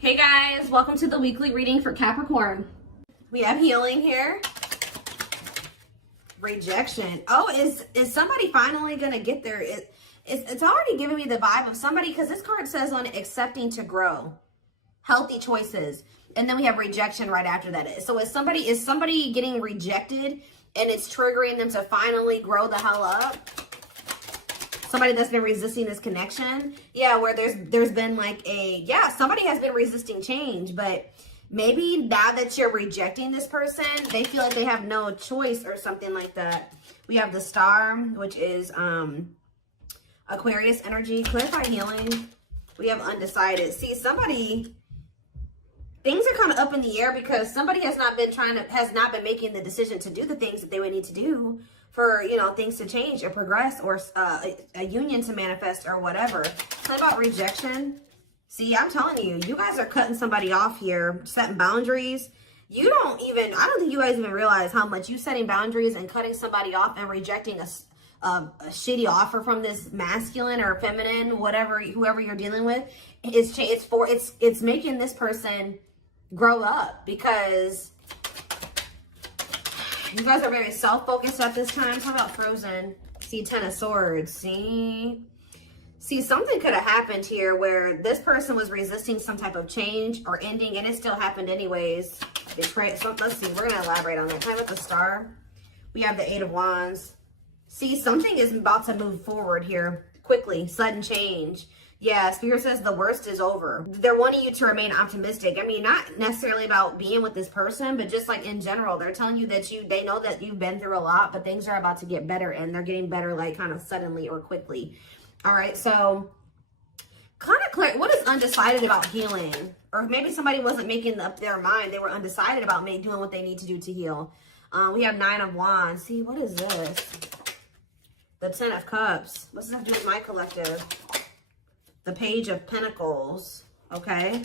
Hey guys, welcome to the weekly reading for Capricorn. We have healing here. Rejection. Oh, is somebody finally gonna get there? It's already giving me the vibe of somebody, because this card says on accepting to grow, healthy choices, and then we have rejection right after that. So is somebody getting rejected and it's triggering them to finally grow the hell up? Somebody that's been resisting this connection. Yeah, where there's been like somebody has been resisting change, but maybe now that you're rejecting this person, they feel like they have no choice or something like that. We have the Star, which is Aquarius energy. Clarify healing. We have undecided. See, things are kind of up in the air because somebody has not been making the decision to do the things that they would need to do for, things to change or progress, or a union to manifest or whatever. What about rejection? See, I'm telling you, you guys are cutting somebody off here, setting boundaries. I don't think you guys even realize how much you setting boundaries and cutting somebody off and rejecting a shitty offer from this masculine or feminine, whoever you're dealing with, it's making this person grow up, because you guys are very self-focused at this time. How about Frozen? See, Ten of Swords. See, something could have happened here where this person was resisting some type of change or ending, and it still happened anyways. So let's see. We're going to elaborate on that. Time with the Star. We have the Eight of Wands. See, something is about to move forward here quickly. Sudden change. Yeah, Spirit says the worst is over. They're wanting you to remain optimistic. I mean, not necessarily about being with this person, but just like in general, they're telling you that they know that you've been through a lot, but things are about to get better, and they're getting better like kind of suddenly or quickly. All right, so kind of clear. What is undecided about healing? Or maybe somebody wasn't making up their mind. They were undecided about doing what they need to do to heal. We have Nine of Wands. See, what is this? The Ten of Cups. What's this have to do with my collective? The Page of Pentacles. Okay.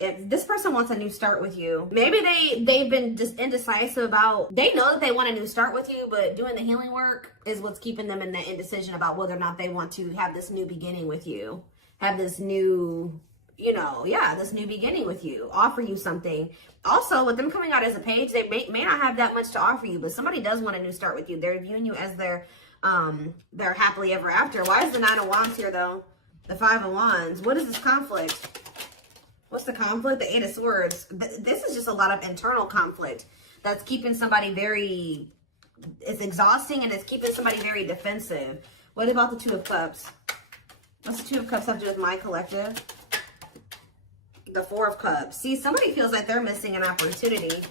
If this person wants a new start with you, maybe they've been just indecisive about, they know that they want a new start with you, but doing the healing work is what's keeping them in that indecision about whether or not they want to have this new beginning with you, have this new, this new beginning with you, offer you something. Also, with them coming out as a page, they may not have that much to offer you, but somebody does want a new start with you. They're viewing you as their happily ever after. Why is the Nine of Wands here though? The Five of Wands. What is this conflict? What's the conflict? The Eight of Swords. This is just a lot of internal conflict that's keeping somebody it's exhausting, and it's keeping somebody very defensive. What about the Two of Cups? What's the Two of Cups have to do with my collective? The Four of Cups. See, somebody feels like they're missing an opportunity.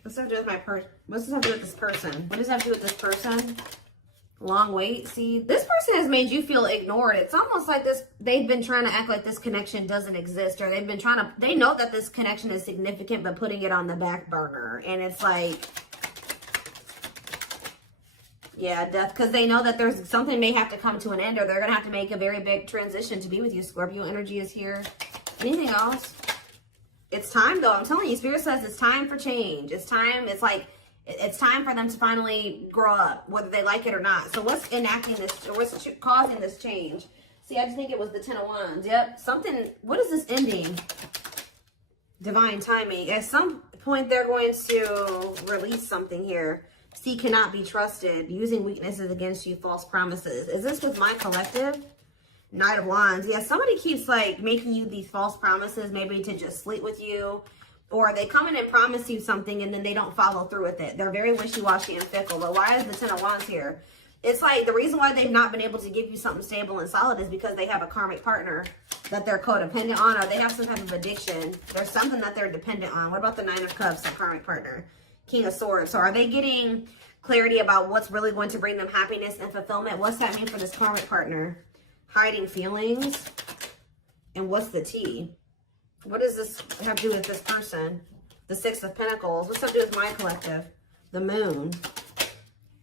What's that have to do with What's this have to do with this person? What does that have to do with this person? Long wait. See, this person has made you feel ignored. It's almost like they've been trying to act like this connection doesn't exist, or they know that this connection is significant, but putting it on the back burner. And it's like, yeah, death, because they know that there's something may have to come to an end, or they're going to have to make a very big transition to be with you. Scorpio energy is here. Anything else? It's time though. I'm telling you, Spirit says it's time for change. It's time. It's time for them to finally grow up, whether they like it or not. So what's enacting this, or what's causing this change? See, I just think it was the Ten of Wands. Yep. What is this ending? Divine timing. At some point, they're going to release something here. See, cannot be trusted. Using weaknesses against you, false promises. Is this with my collective? Knight of Wands. Yeah, somebody keeps like making you these false promises, maybe to just sleep with you. Or they come in and promise you something and then they don't follow through with it. They're very wishy-washy and fickle. But why is the Ten of Wands here? It's like the reason why they've not been able to give you something stable and solid is because they have a karmic partner that they're codependent on, or they have some type of addiction. There's something that they're dependent on. What about the Nine of Cups, the karmic partner? King of Swords. So are they getting clarity about what's really going to bring them happiness and fulfillment? What's that mean for this karmic partner? Hiding feelings. And what's the tea? What does this have to do with this person? The Six of Pentacles. What's that to do with my collective? The Moon.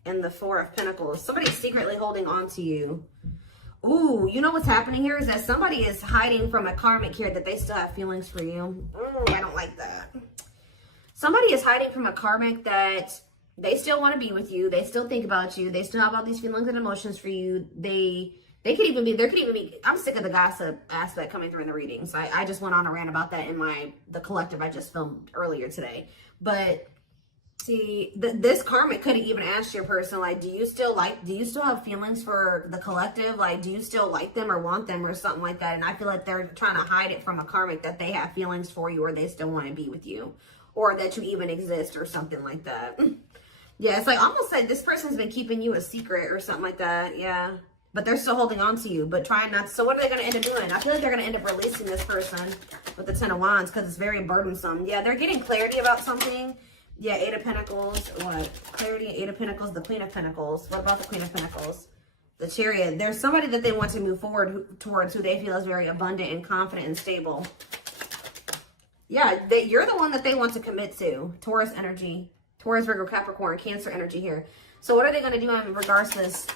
And the Four of Pentacles. Somebody's secretly holding on to you. Ooh, you know what's happening here is that somebody is hiding from a karmic here that they still have feelings for you. Ooh, I don't like that. Somebody is hiding from a karmic that they still want to be with you. They still think about you. They still have all these feelings and emotions for you. They There could even be, I'm sick of the gossip aspect coming through in the readings. I just went on a rant about that in the collective I just filmed earlier today. But see, this karmic could have even asked your person, like, do you still have feelings for the collective? Like, do you still like them or want them or something like that? And I feel like they're trying to hide it from a karmic that they have feelings for you or they still want to be with you or that you even exist or something like that. Yeah, it's like almost like this person's been keeping you a secret or something like that. Yeah. But they're still holding on to you, but trying not to. So what are they going to end up doing? I feel like they're going to end up releasing this person with the Ten of Wands because it's very burdensome. Yeah, they're getting clarity about something. Yeah, Eight of Pentacles. What? Clarity, Eight of Pentacles, the Queen of Pentacles. What about the Queen of Pentacles? The Chariot. There's somebody that they want to move forward towards who they feel is very abundant and confident and stable. Yeah, you're the one that they want to commit to. Taurus energy. Taurus, Virgo, Capricorn, Cancer energy here. So what are they going to do in regards to this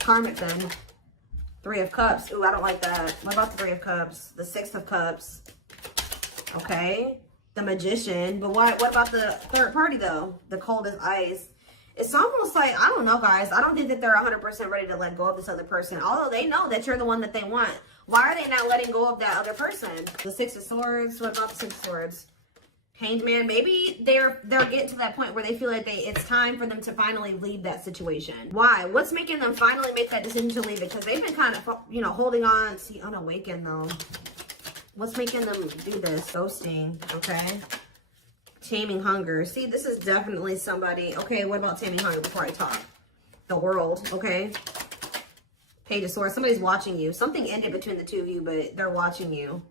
karmic then? Three of Cups. Ooh, I don't like that. What about the Three of Cups? The Six of Cups. Okay. The Magician. But what about the third party though? The Cold as Ice. It's almost like, I don't know, guys. I don't think that they're 100% ready to let go of this other person. Although they know that you're the one that they want. Why are they not letting go of that other person? The Six of Swords. What about the Six of Swords? Hanged Man. Maybe they're getting to that point where they feel like it's time for them to finally leave that situation. Why? What's making them finally make that decision to leave it? Because they've been kind of, holding on. See, unawakened though. What's making them do this? Ghosting. Okay. Taming Hunger. See, this is definitely somebody. Okay, what about Taming Hunger before I talk? The World. Okay. Page of Swords. Somebody's watching you. Something ended between the two of you, but they're watching you.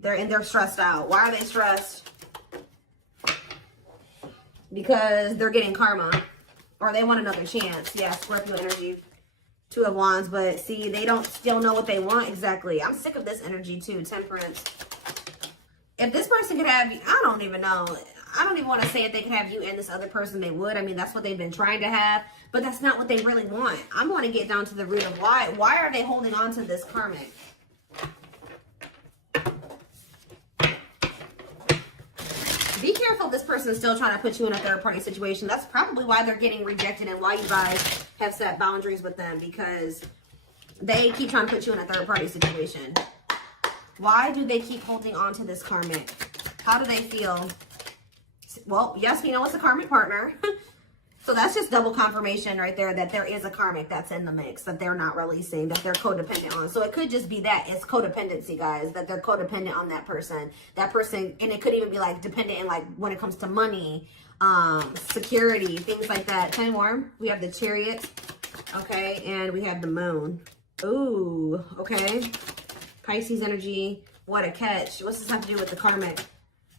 They're stressed out. Why are they stressed? Because they're getting karma. Or they want another chance. Yeah, Scorpio energy. Two of Wands. But see, they don't still know what they want exactly. I'm sick of this energy too. Temperance. If this person could have you, I don't even know. I don't even want to say if they could have you and this other person, they would. I mean, that's what they've been trying to have. But that's not what they really want. I'm going to get down to the root of why. Why are they holding on to this karmic? Be careful if this person is still trying to put you in a third party situation. That's probably why they're getting rejected and why you guys have set boundaries with them, because they keep trying to put you in a third party situation. Why do they keep holding on to this karmic? How do they feel? Well, yes, we know it's a karmic partner. So that's just double confirmation right there that there is a karmic that's in the mix that they're not releasing, that they're codependent on. So it could just be that it's codependency, guys, that they're codependent on that person. That person, and it could even be like dependent in like when it comes to money, security, things like that. Tell me more. We have the Chariot, okay, and we have the Moon. Ooh, okay. Pisces energy. What a catch. What's this have to do with the karmic?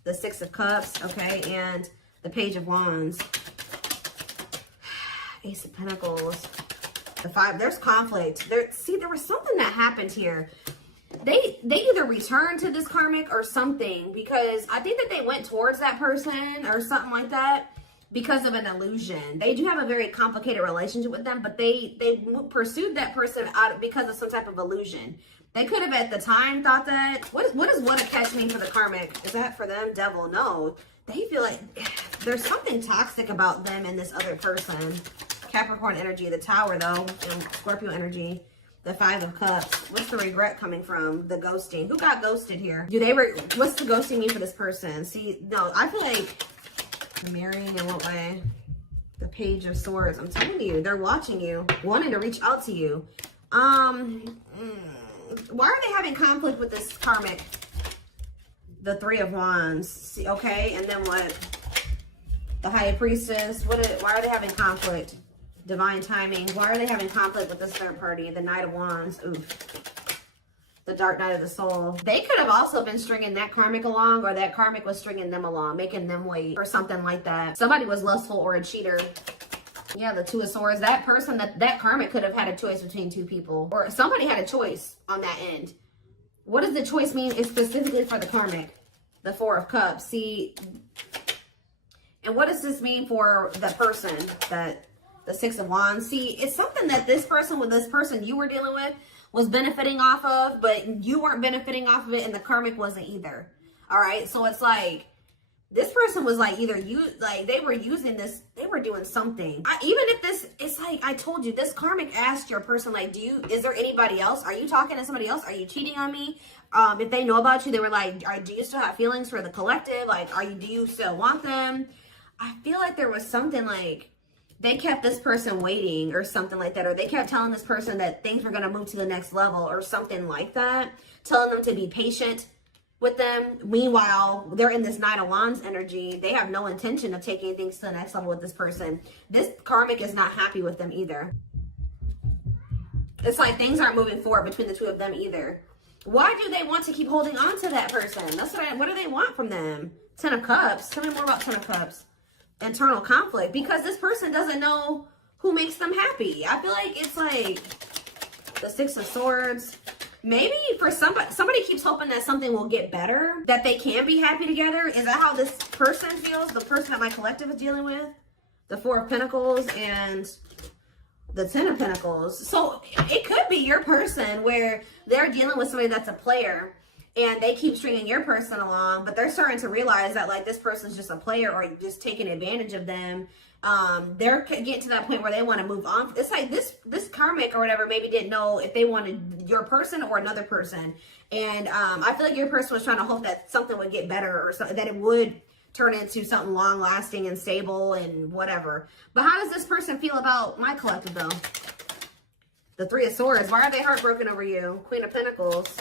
The Six of Cups, okay, and the Page of Wands. Ace of Pentacles. The Five. There's conflict. There was something that happened here. They either returned to this karmic or something, because I think that they went towards that person or something like that because of an illusion. They do have a very complicated relationship with them, but they pursued that person out because of some type of illusion. They could have at the time thought that, what does what a catch mean for the karmic? Is that for them? Devil? No. They feel like there's something toxic about them and this other person. Capricorn energy, the Tower though, and Scorpio energy, the Five of Cups. What's the regret coming from? The ghosting. Who got ghosted here? What's the ghosting mean for this person? See, no, I feel like the marrying in what way? The Page of Swords. I'm telling you, they're watching you, wanting to reach out to you. Why are they having conflict with this karmic? The Three of Wands. See, okay, and then what? The High Priestess. Why are they having conflict? Divine Timing. Why are they having conflict with this third party? The Knight of Wands. Oof. The Dark Night of the Soul. They could have also been stringing that karmic along, or that karmic was stringing them along, making them wait, or something like that. Somebody was lustful or a cheater. Yeah, the Two of Swords. That person, that karmic could have had a choice between two people, or somebody had a choice on that end. What does the choice mean? It's specifically for the karmic. The Four of Cups. See, and what does this mean for the person? That the Six of Wands. See, it's something that this person you were dealing with was benefiting off of, but you weren't benefiting off of it, and the karmic wasn't either. All right, so it's like This person was like either they were using this, they were doing something. Even if this, it's like I told you, this karmic asked your person, like, is there anybody else? Are you talking to somebody else? Are you cheating on me? If they know about you, they were like, do you still have feelings for the collective? Like, do you still want them? I feel like there was something like they kept this person waiting or something like that, or they kept telling this person that things were going to move to the next level or something like that, telling them to be patient with them. Meanwhile, they're in this Nine of Wands energy. They have no intention of taking things to the next level with this person. This karmic is not happy with them either. It's like things aren't moving forward between the two of them either. Why do they want to keep holding on to that person? That's what do they want from them? Ten of Cups. Tell me more about Ten of Cups. Internal conflict. Because this person doesn't know who makes them happy. I feel like it's like the Six of Swords. Maybe for somebody keeps hoping that something will get better, that they can be happy together. Is that how this person feels? The person that my collective is dealing with? The Four of Pentacles and the Ten of Pentacles. So it could be your person where they're dealing with somebody that's a player and they keep stringing your person along, but they're starting to realize that like this person's just a player or just taking advantage of them. They're getting to that point where they want to move on. It's like this karmic or whatever maybe didn't know if they wanted your person or another person. And I feel like your person was trying to hope that something would get better or something, that it would turn into something long lasting and stable and whatever. But how does this person feel about my collective though? The Three of Swords. Why are they heartbroken over you? Queen of Pentacles.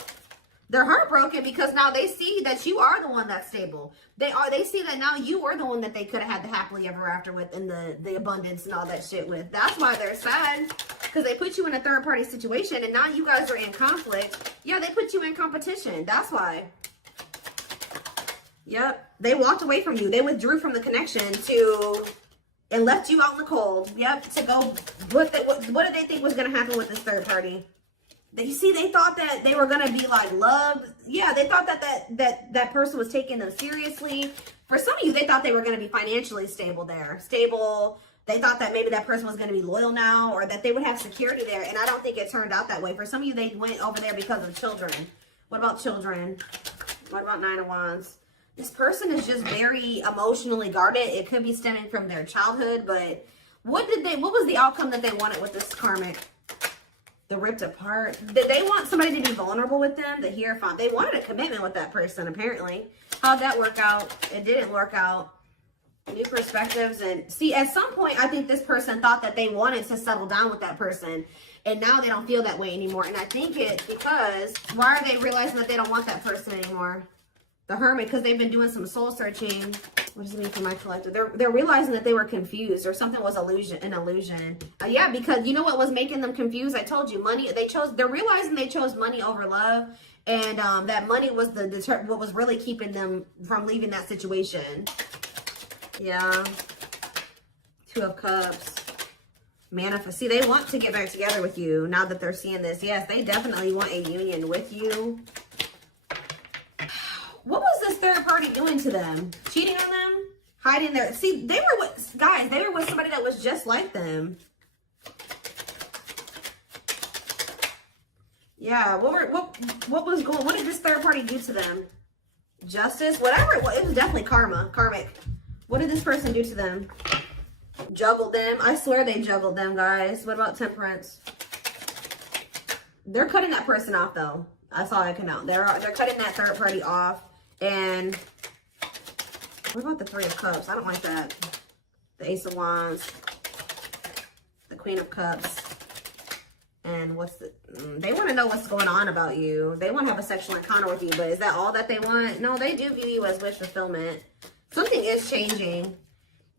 They're heartbroken because now they see that you are the one that's stable. They see that now you are the one that they could have had the happily ever after with and the abundance and all that shit with. That's why they're sad. Because they put you in a third party situation and now you guys are in conflict. Yeah, they put you in competition. That's why. Yep. They walked away from you. They withdrew from the connection and left you out in the cold. Yep. To go, what did they think was going to happen with this third party? They thought that they were going to be like loved. Yeah, they thought that person was taking them seriously. For some of you, they thought they were going to be financially stable there. Stable. They thought that maybe that person was going to be loyal now or that they would have security there. And I don't think it turned out that way. For some of you, they went over there because of children. What about children? What about Nine of Wands? This person is just very emotionally guarded. It could be stemming from their childhood, but what was the outcome that they wanted with this karmic? The Ripped Apart. Did they want somebody to be vulnerable with them? The Hierophant. They wanted a commitment with that person, apparently. How'd that work out? It didn't work out. New perspectives. And see, at some point, I think this person thought that they wanted to settle down with that person. And now they don't feel that way anymore. And I think it's because, why are they realizing that they don't want that person anymore? The Hermit, because they've been doing some soul searching. What does it mean for my collective? They're realizing that they were confused or something was an illusion. Yeah, because you know what was making them confused? I told you, money. They're realizing they chose money over love, and that money was what was really keeping them from leaving that situation. Yeah. Two of Cups. Manifest. See, they want to get back together with you now that they're seeing this. Yes, they definitely want a union with you. What was this third party doing to them? Cheating on them? Hiding their... See, they were with... Guys, they were with somebody that was just like them. Yeah, what was going... What did this third party do to them? Justice? Whatever it was. It was definitely karma. Karmic. What did this person do to them? Juggled them. I swear they juggled them, guys. What about Temperance? They're cutting that person off, though. That's all I can know. They're cutting that third party off. And what about the Three of Cups? I don't like that. The Ace of Wands. The Queen of Cups. And they want to know what's going on about you. They want to have a sexual encounter with you, but is that all that they want? No, they do view you as wish fulfillment. Something is changing.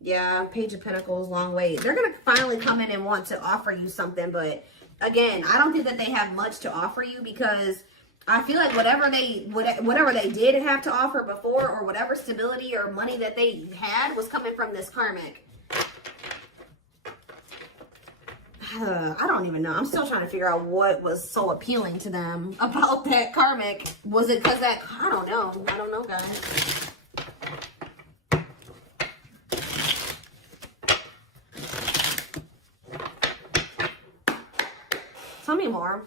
Yeah, Page of Pentacles, long wait. They're going to finally come in and want to offer you something, but again, I don't think that they have much to offer you because I feel like whatever they did have to offer before or whatever stability or money that they had was coming from this karmic. I don't even know. I'm still trying to figure out what was so appealing to them about that karmic. Was it because that... I don't know. I don't know, guys. Tell me more.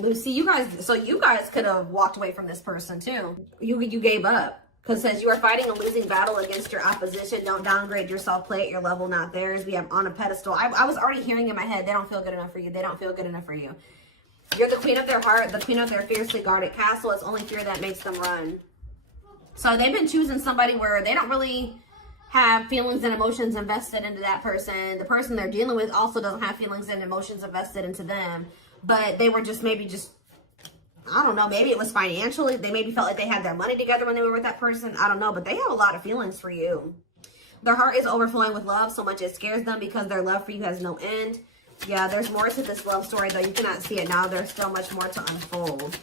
Lucy, you guys could have walked away from this person too. You gave up. Because it says you are fighting a losing battle against your opposition. Don't downgrade yourself. Play at your level, not theirs. We have on a pedestal. I was already hearing in my head, they don't feel good enough for you. They don't feel good enough for you. You're the queen of their heart, the queen of their fiercely guarded castle. It's only fear that makes them run. So they've been choosing somebody where they don't really have feelings and emotions invested into that person. The person they're dealing with also doesn't have feelings and emotions invested into them. But they were just I don't know, maybe it was financially. They maybe felt like they had their money together when they were with that person. I don't know, but they have a lot of feelings for you. Their heart is overflowing with love so much it scares them because their love for you has no end. Yeah, there's more to this love story, though. You cannot see it now. There's still much more to unfold.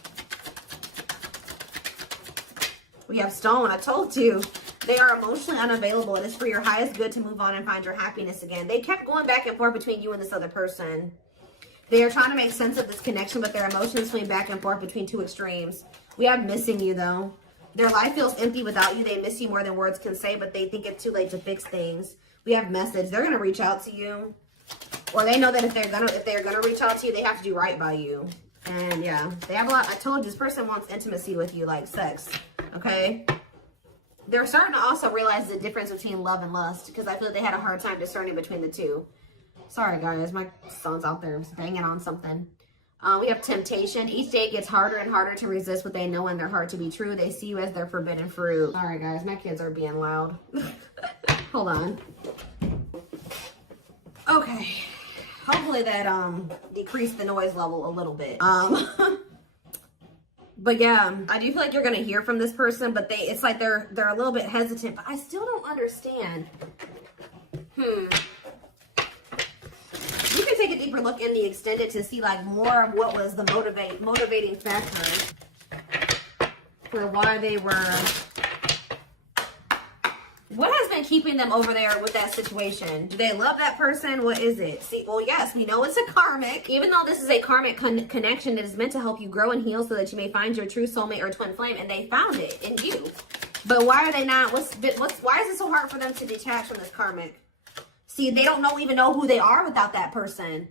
We have Stone. I told you. They are emotionally unavailable. It is for your highest good to move on and find your happiness again. They kept going back and forth between you and this other person. They are trying to make sense of this connection, but their emotions swing back and forth between two extremes. We have missing you, though. Their life feels empty without you. They miss you more than words can say, but they think it's too late to fix things. We have message. They're going to reach out to you. Or they know that if they're gonna reach out to you, they have to do right by you. And yeah, they have a lot. I told you, this person wants intimacy with you, like sex. Okay? They're starting to also realize the difference between love and lust, because I feel like they had a hard time discerning between the two. Sorry, guys. My son's out there banging on something. We have temptation. Each day gets harder and harder to resist what they know in their heart to be true. They see you as their forbidden fruit. Sorry, guys. My kids are being loud. Hold on. Okay. Hopefully that decreased the noise level a little bit. But yeah, I do feel like you're gonna hear from this person, but it's like they're a little bit hesitant. But I still don't understand. You can take a deeper look in the extended to see like more of what was the motivating factor for why they were. What has been keeping them over there with that situation? Do they love that person? What is it? See, well, yes, we know it's a karmic. Even though this is a karmic connection, it is meant to help you grow and heal so that you may find your true soulmate or twin flame, and they found it in you. But why are they not? Why is it so hard for them to detach from this karmic? See, they don't even know who they are without that person.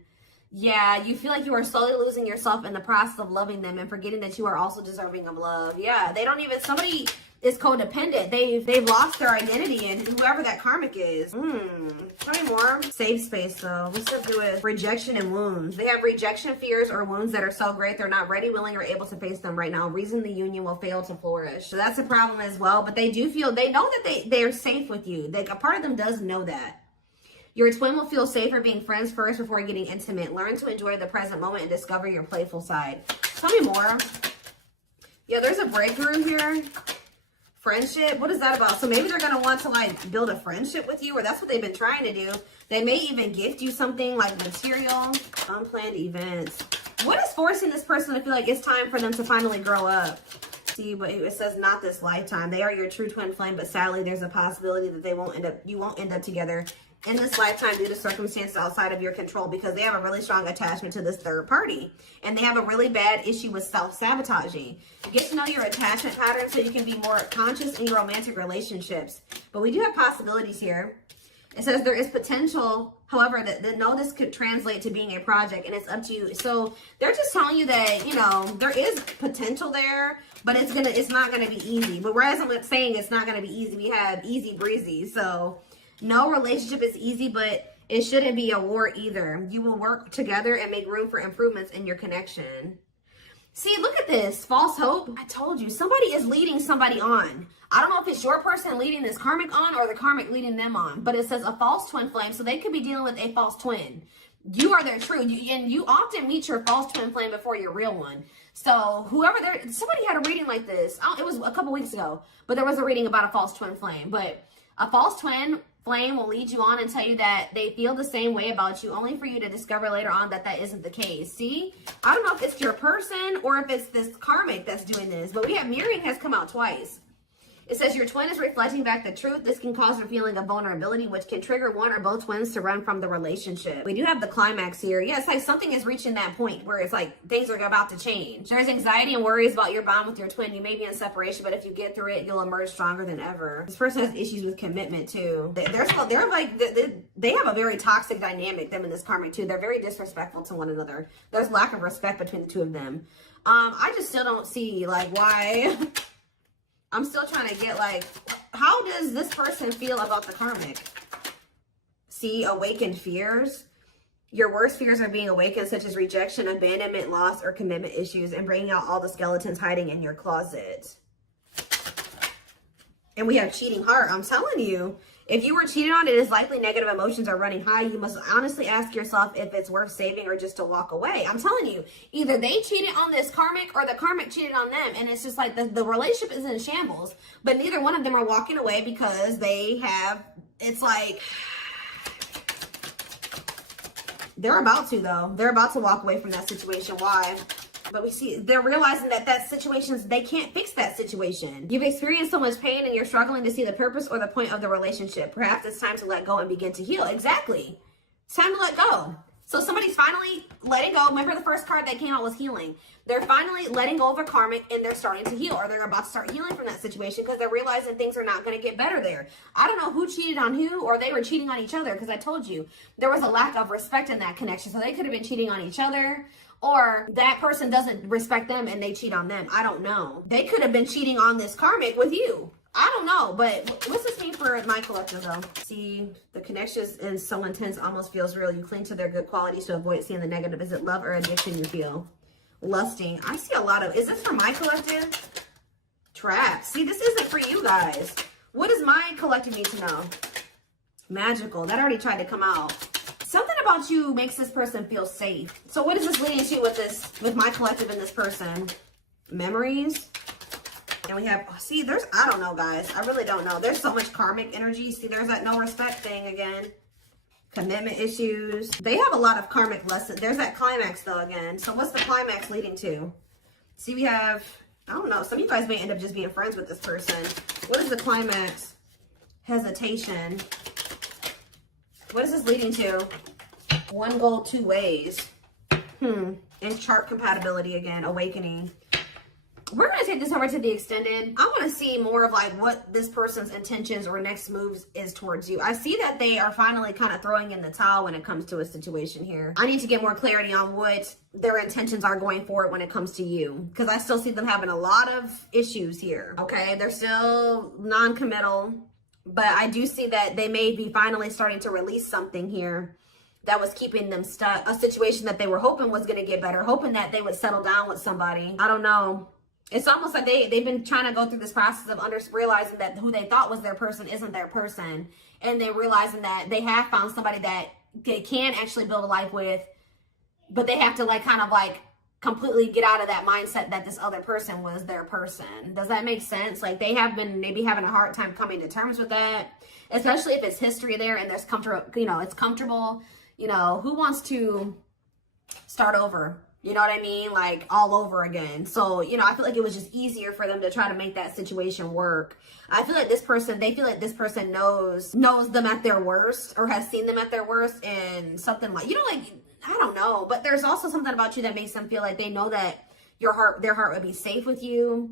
Yeah, you feel like you are slowly losing yourself in the process of loving them and forgetting that you are also deserving of love. Yeah, somebody is codependent. They've lost their identity in whoever that karmic is. Tell me more. Safe space, though. What's to do with rejection and wounds? They have rejection fears or wounds that are so great they're not ready, willing, or able to face them right now. Reason the union will fail to flourish. So that's a problem as well. But they know that they're safe with you. A part of them does know that. Your twin will feel safer being friends first before getting intimate. Learn to enjoy the present moment and discover your playful side. Tell me more. Yeah, there's a breakthrough here. Friendship. What is that about? So maybe they're going to want to like build a friendship with you, or that's what they've been trying to do. They may even gift you something like material. Unplanned events. What is forcing this person to feel like it's time for them to finally grow up? See, but it says not this lifetime. They are your true twin flame, but sadly there's a possibility that you won't end up together in this lifetime due to circumstances outside of your control, because they have a really strong attachment to this third party, and they have a really bad issue with self-sabotaging. Get to know your attachment pattern so you can be more conscious in your romantic relationships. But we do have possibilities here. It says there is potential, however, that this could translate to being a project, and it's up to you. So they're just telling you that, there is potential there, but it's not gonna be easy. But whereas I'm saying it's not gonna be easy, we have easy breezy. So no relationship is easy, but it shouldn't be a war either. You will work together and make room for improvements in your connection. See, look at this. False hope. I told you, somebody is leading somebody on. I don't know if it's your person leading this karmic on or the karmic leading them on, but it says a false twin flame, so they could be dealing with a false twin. You are their true, and you often meet your false twin flame before your real one. So somebody had a reading like this. It was a couple weeks ago, but there was a reading about a false twin flame. But a false twin flame will lead you on and tell you that they feel the same way about you, only for you to discover later on that isn't the case. See, I don't know if it's your person or if it's this karmic that's doing this, but we have mirroring has come out twice. It says your twin is reflecting back the truth. This can cause a feeling of vulnerability, which can trigger one or both twins to run from the relationship. We do have the climax here. Yeah, it's like something is reaching that point where it's like things are about to change. There's anxiety and worries about your bond with your twin. You may be in separation, but if you get through it, you'll emerge stronger than ever. This person has issues with commitment too. They have a very toxic dynamic, them and this karmic too. They're very disrespectful to one another. There's lack of respect between the two of them. I just still don't see like why. I'm still trying to get like, how does this person feel about the karmic? See, awakened fears. Your worst fears are being awakened, such as rejection, abandonment, loss, or commitment issues, and bringing out all the skeletons hiding in your closet. And we have cheating heart. I'm telling you, if you were cheated on, it is likely negative emotions are running high. You must honestly ask yourself if it's worth saving or just to walk away. I'm telling you, either they cheated on this karmic or the karmic cheated on them. And it's just like the relationship is in shambles. But neither one of them are walking away because they have, it's like, they're about to though. They're about to walk away from that situation. Why? But we see they're realizing that situations, they can't fix that situation. You've experienced so much pain and you're struggling to see the purpose or the point of the relationship. Perhaps it's time to let go and begin to heal. Exactly. It's time to let go. So somebody's finally letting go. Remember the first card that came out was healing. They're finally letting go of a karmic and they're starting to heal, or they're about to start healing from that situation because they're realizing things are not going to get better there. I don't know who cheated on who, or they were cheating on each other, because I told you there was a lack of respect in that connection. So they could have been cheating on each other, or that person doesn't respect them and they cheat on them. I don't know. They could have been cheating on this karmic with you. I don't know, but what's this mean for my collective though? See, the connection is so intense, almost feels real. You cling to their good qualities to avoid seeing the negative. Is it love or addiction you feel? Lusting. I see a lot of, is this for my collective? Trapped. See, this isn't for you guys. What does my collective need to know? Magical. That already tried to come out. Something about you makes this person feel safe. So what is this leading to with my collective and this person? Memories. And we have, see, I don't know, guys. I really don't know. There's so much karmic energy. See, there's that no respect thing again. Commitment issues. They have a lot of karmic lessons. There's that climax though again. So what's the climax leading to? See, we have, I don't know. Some of you guys may end up just being friends with this person. What is the climax? Hesitation. What is this leading to? One goal, two ways. And chart compatibility again. Awakening. We're going to take this over to the extended. I want to see more of like what this person's intentions or next moves is towards you. I see that they are finally kind of throwing in the towel when it comes to a situation here. I need to get more clarity on what their intentions are going forward when it comes to you, because I still see them having a lot of issues here. Okay, they're still non-committal, but I do see that they may be finally starting to release something here that was keeping them stuck. A situation that they were hoping was going to get better, hoping that they would settle down with somebody. I don't know. It's almost like they've been trying to go through this process of realizing that who they thought was their person isn't their person. And they're realizing that they have found somebody that they can actually build a life with, but they have to like kind of like completely get out of that mindset that this other person was their person. Does that make sense? Like they have been maybe having a hard time coming to terms with that, especially if it's history there and there's comfortable, it's comfortable. Who wants to start over? You know what I mean? Like all over again. So, I feel like it was just easier for them to try to make that situation work. I feel like they feel like this person knows them at their worst, or has seen them at their worst, and something like, I don't know. But there's also something about you that makes them feel like they know that their heart would be safe with you.